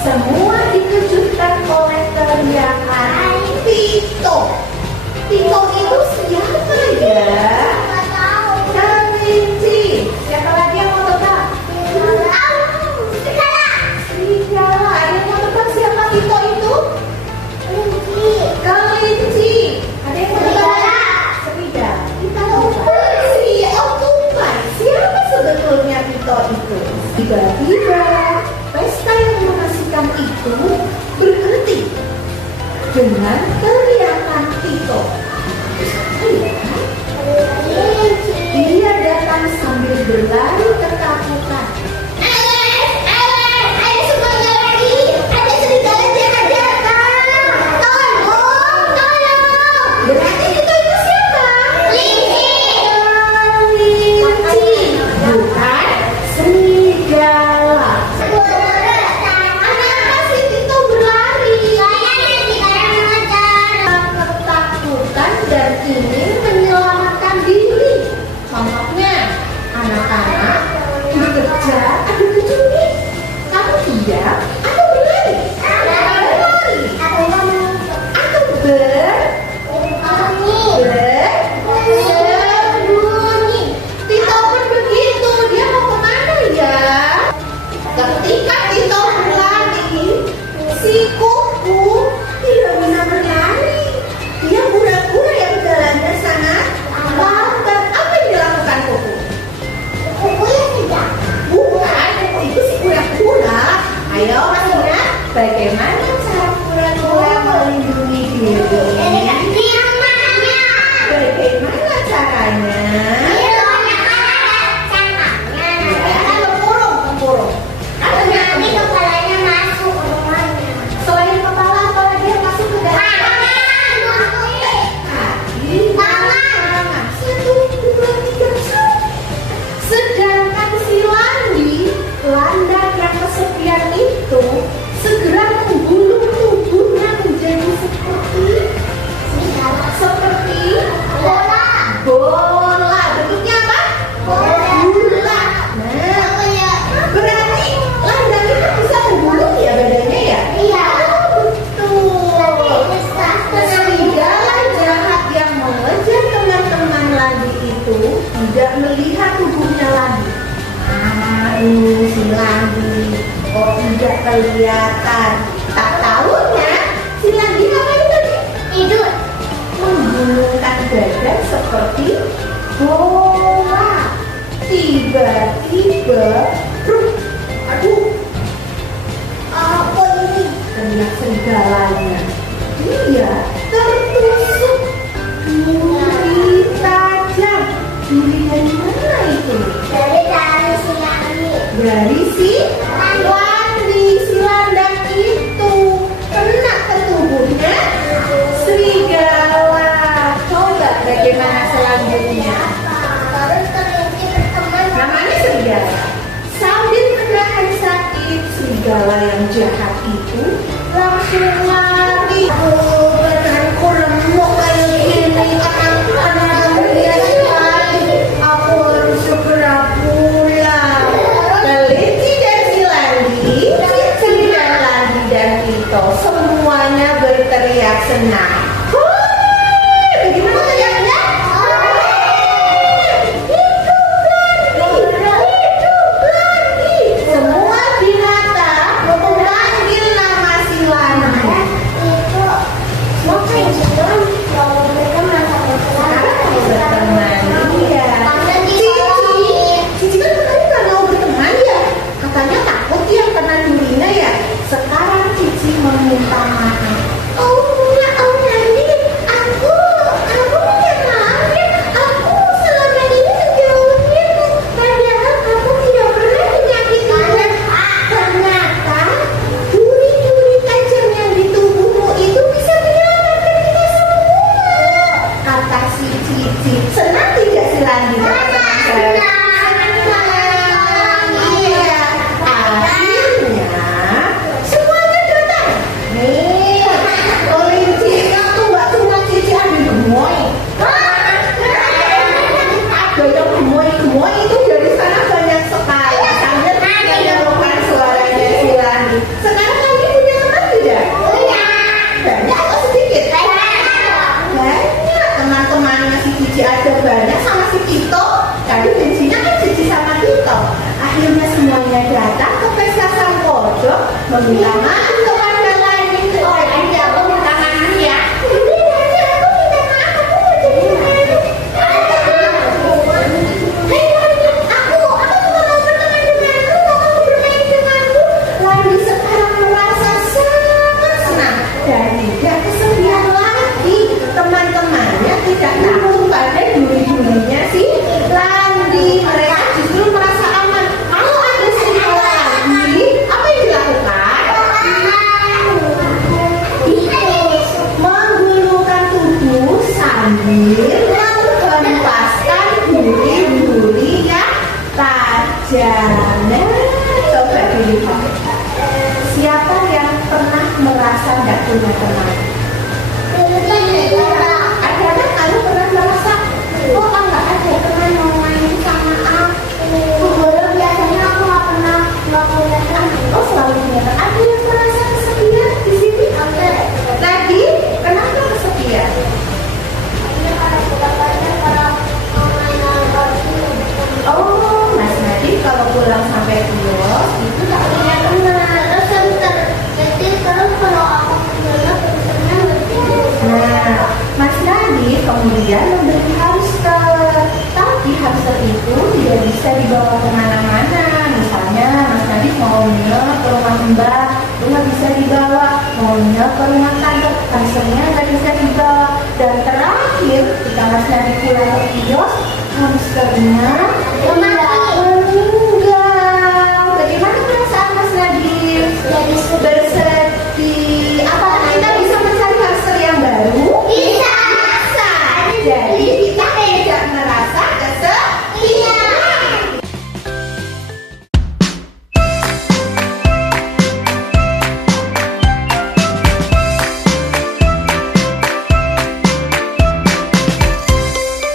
Semua dikejutkan oleh teriakan Tito. Tito itu siapa ya? Kelinci. Siapa lagi yang mau tebak? Serigala. Ada yang mau tebak siapa Tito itu? Kelinci. Ada yang mau tebak? Serigala. Oh bukan. Siapa sebetulnya Tito itu? Tiba-tiba pesta yang mengasihkan itu berhenti dengan teriakan Tito. Dia datang sambil berlari ketakutan. Berarti Tito itu siapa? Kelinci, bukan serigala. Kenapa sih Tito berlari? Ketakutan dan ingin menyelamatkan diri. Contohnya, anak-anak dikejar, ada pencuri. Kamu diam atau berlari? Berlari. Atau bersembunyi. Tito pun begitu. Dia mau kemana ya? Ketika Tito berlari, si kuku tidak bisa berlari. Dia pura-pura yang jalannya sangat lambat. Apa yang dilakukan kuku? Bukan, itu si pura-pura. Ayo Mas Ina, bagaimana cara pura-pura melindungi diri? Bagaimana caranya? Tempurung. Selain kepala, apa lagi yang masuk ke dalam? Kaki, tangan. 1, 2, 3. Sedangkan si Landi, landak yang kesepian itu, segera menggulung tubuhnya menjadi seperti bola. Bentuknya apa? Bola. Nah, berarti landak itu bisa menggulung ya badannya ya? Iya. Betul. Serigala jahat yang mengejar teman-teman Landi itu tidak melihat tubuhnya Landi. Ini si Landi kok tidak kelihatan. Tak tahunya si Landi ngapain tadi? Tidur. Menggulungkan badan seperti bola. Tiba-tiba, aduh, apa ini? Teriak serigalanya. Dia tertusuk duri tajam. Duri dari mana itu? Dari si Landi. Si landak itu kena ke tubuhnya serigala. Coba bagaimana selanjutnya? Namanya serigala. Sambil menahan sakit, serigala yang jahat itu langsung lari. Badanku remuk kayak gini. Karena dia sekali. Aku harus segera pulang. Kelinci dan si Landi, dan Tito semuanya berteriak senang. Bagaimana teriaknya? Semua binatang memanggil nama si Landi. Cici kan katanya nggak mau berteman ya. Katanya takut ya kena durinya ya. Sekarang Cici meminta maaf. Oh Landi, aku minta maaf ya. Aku selama ini menjauhimu. Padahal aku tidak pernah menyakitimu. Ternyata duri-duri tajam yang di tubuhmu itu bisa menyelamatkan kita semua. Kata si Cici. Senang tidak si Landi? Semuanya datang. Nih, kelinci itu nggak cuma Cici ada gemoy. Ada yang gemoy itu dari sana banyak sekali. Sambil menyerukan suaranya si Landi. Sekarang Tito, jadi bensinnya kan Cici sama Tito. Akhirnya semuanya datang ke pesta sang kodok, meminta maaf kepada Lani. Oh iya, aku minta maaf ya. Udah aja, aku minta maaf, aku mau jadi malu. Hei Lani, aku juga mau berteman denganmu, mau bermain denganmu. Lani sekarang merasa sangat senang dan tidak kesepian lagi. Teman-temannya tidak takut pada duri-durinya si Landi. Mereka justru merasa aman. Kalau ada si Landi, apa yang dilakukan? Menggulungkan tubuh sambil menghempaskan duri-duri yang tajam. Nah, coba dilihat. Siapa yang pernah merasa tidak punya teman? Ada kamu pernah merasa, oh nggak ada teman mau main sama aku. Biasanya aku nggak punya teman. Oh selalu punya teman. Ada yang merasa kesepian di sini? Lagi, kenapa kesepian? Oh, Mas Nadif kalau pulang sampai kios itu tak punya teman. Terus kalau aku pulang nah, Mas Nadif kemudian membeli hamster. Tapi hamster itu tidak bisa dibawa kemana-mana. Misalnya Mas Nadif maunya ke rumah Mbak, itu nggak bisa dibawa. Maunya ke rumah tante, hamsternya nggak bisa dibawa. Dan terakhir, ketika Mas Nadif pulang ke kios, hamsternya